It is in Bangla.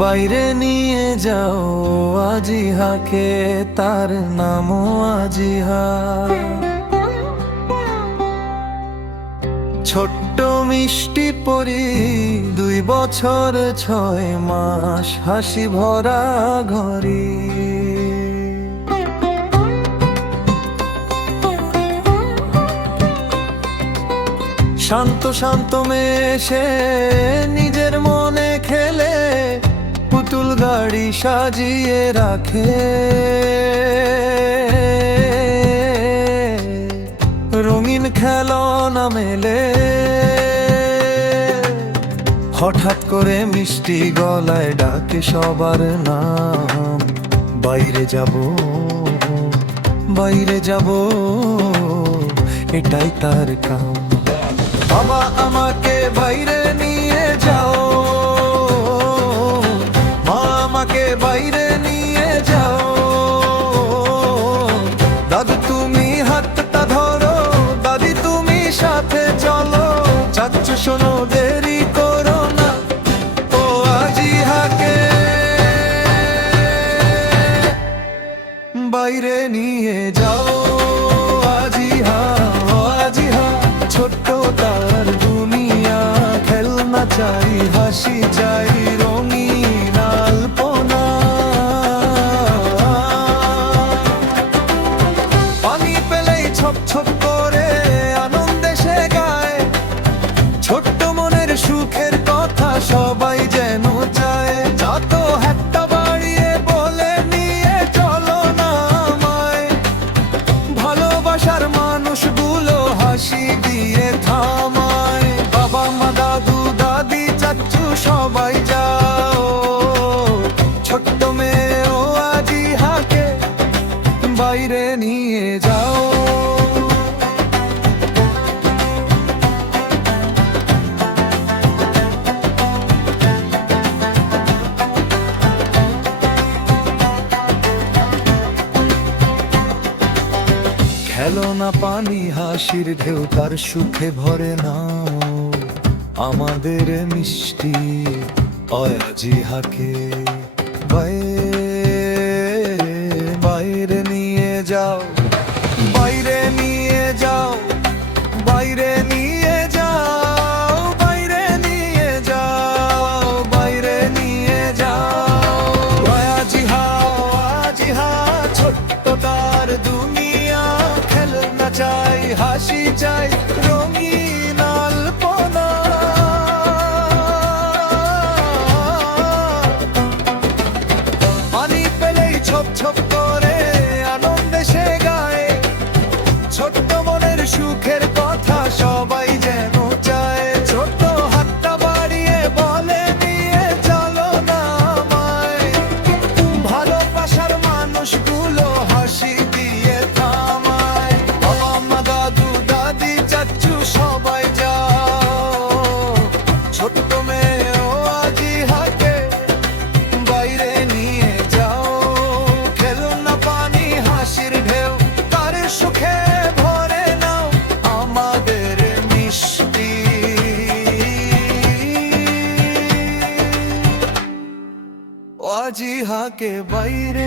বাইরে নিয়ে যাও আজিহাকে, তার নামও আজিহা। ছোট্ট মিষ্টি পরি 2 বছর 6 মাস, হাসি ভরা ঘরে। শান্ত শান্ত মেয়ে সে, নিজের মনে খেলে, পুতুল গাড়ি সাজিয়ে রাখে। রঙিন খেলনা মেলে, হঠাৎ করে মিষ্টি গলায় ডাকে সবার নাম। বাইরে যাব, বাইরে যাব, এটাই তার কাম। বাবা আমাকে বাইরে নিয়ে যাও, মা আমাকে বাইরে নিয়ে যাও। দাদু তুমি হাতটা ধরো, দাদি তুমি সাথে চলো। চাচ্চু শোনো দেরি করো না, ও আজিহাকে বাইরে নিয়ে যাও। আজিহা, ও আজিহা, ছোট্ট তার দুনিয়া। খেলনা চাই, হাসি চাই, রঙিন আলপনা। পানি পেলেই ছপ ছপ করে আনন্দে সে গায়। ছোট্ট মনের সুখের কথা সবাই যেন চায়। যত হাতটা বাড়িয়ে বলে নিয়ে চলো না আমায়। ভালোবাসার মানুষগুলো হাসি দিয়ে থামায়। বাবা মা দাদু দাদি চাচ্চু সবাই যাও। ছোট্ট মেয়ে ও আজিহাকে বাইরে নিয়ে যাও। খেলনা পানি হাসির ঢেউ, তার সুখে ভরে নাও আমাদের মিষ্টি আজিহাকে। বাইরে নিয়ে যাও, বাইরে নিয়ে যাও, বাইরে নিয়ে যাও, বাইরে নিয়ে যাও, বাইরে নিয়ে যাও। আজিহা, আজিহা, ছোট্ট তার দুনিয়া। খেলনা চাই, হাসি চাই, রঙিন আলপনা। পানি পেলেই ছপ ছপ করে আনন্দে সে গায়। ছোট্ট মনের সুখের কথা সবাই যেন চায়। ছোট্ট হাতটা বাড়িয়ে বলে নিয়ে চলো না আমায়। ভালোবাসার মানুষগুলো হাসি দিয়ে থামায়। বাবা মা দাদু দাদি চাচ্চু সবাই যাও। ছোট্ট মেয়ে ও আজিহাকে বাইরে নিয়ে যাও। খেলনা পানি হাসির ঢেউ, তার সুখে ভরে নাও আমাদের মিষ্টি আজিহাকে বাইরে।